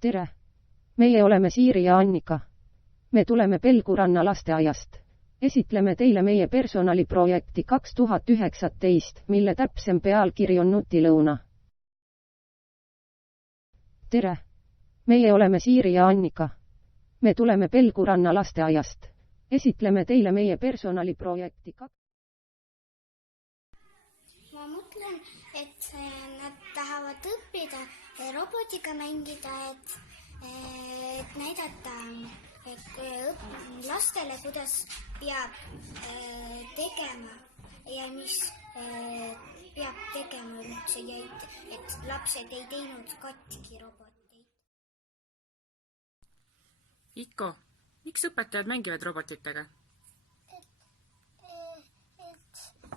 Tere! Meie oleme Siiri ja Annika. Me tuleme Pelguranna lasteaiast. Esitleme teile meie personaliprojekti 2019, mille täpsem pealkiri on Nutilõuna. Tere! Meie oleme Siiri ja Annika. Me tuleme Pelguranna lasteaiast. Esitleme teile meie personaliprojekti. Ma mõtlen, et nad tahavad õppida robotiga mängida, et näidata lastele, kuidas peab tegema ja mis peab tegema üldse, et lapsed ei teinud katki roboteid. Ikko, miks õpetajad mängivad robotitega? Et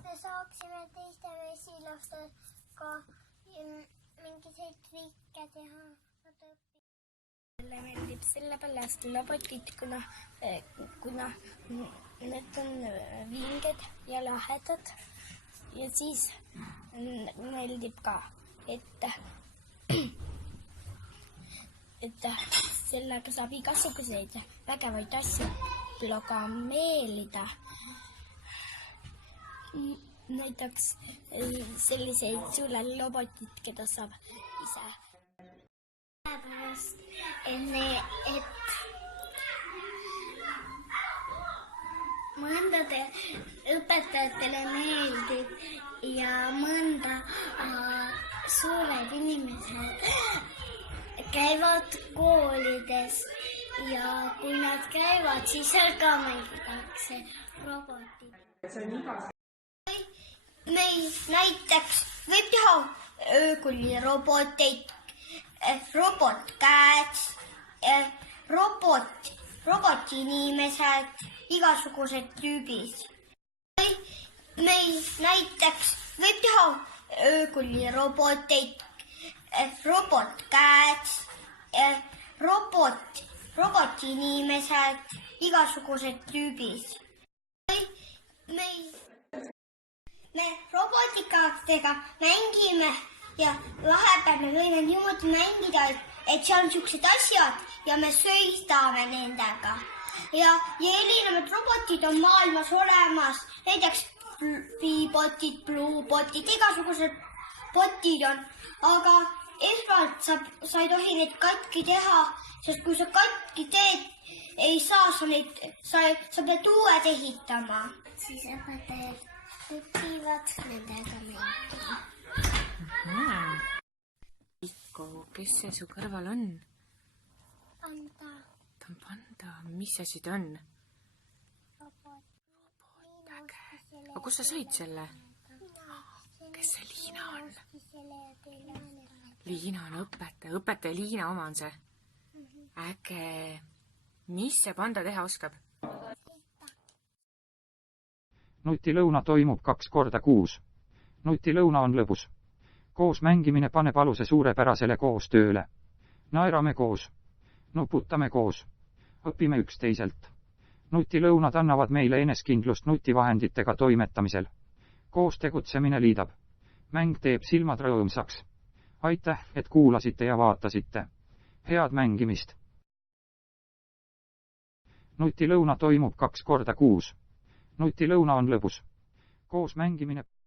me saaksime teiste mesilastega mingisuguseid trikke teha. Mulle meeldib sellepärast robotid, kuna need on vinged ja lahedad ja siis meeldib ka, et sellega saab igasuguseid vägevaid asju programmeerida. Näiteks selliseid suulelrobotid, keda saab ise. Sellepärast, et mõndade õpetajatele meeldib ja mõnda suured inimesed käivad koolides ja kui nad käivad, siis seal ka mängitakse robotid. Meil näiteks võib teha öökulliroboteid, robotkäed, robotinimesed, igasugused tüübid. Meil näiteks võib teha öökulliroboteid, robotkäed, robotinimesed, igasugused tüübid. Me robotikatega mängime ja vahepeal me võime niimoodi mängida, et seal on niisugused asjad ja me sõidame nendega. Ja erinevad robotid on maailmas olemas, näiteks Beebotid, Bluebotid, igasugused botid on, aga esmalt sa ei tohi neid katki teha, sest kui sa katki teed, ei saa sa pead uued ehitama. Siis õpetajad õpivad nendega mängima. Ikko, kes see su kõrval on? Panda. Ta on panda. Mis asi ta on? Robot. Äge. Aga kus sa sõid selle? Kes see Liina on? Liina on õpetaja. Õpetaja Liina oma on see? Äge. Mis see panda teha oskab? Nutilõuna toimub 2 korda kuus. Nutilõuna on lõbus. Koos mängimine paneb aluse suurepärasele koostööle. Naerame koos. Nuputame koos. Õpime üksteiselt. Nutilõunad annavad meile eneskindlust nutivahenditega toimetamisel. Koos tegutsemine liidab. Mäng teeb silmad rõõmsaks. Aitäh, et kuulasite ja vaatasite. Head mängimist! Nutilõuna toimub 2 korda kuus. Nutilõuna on lõbus. Koos mängimine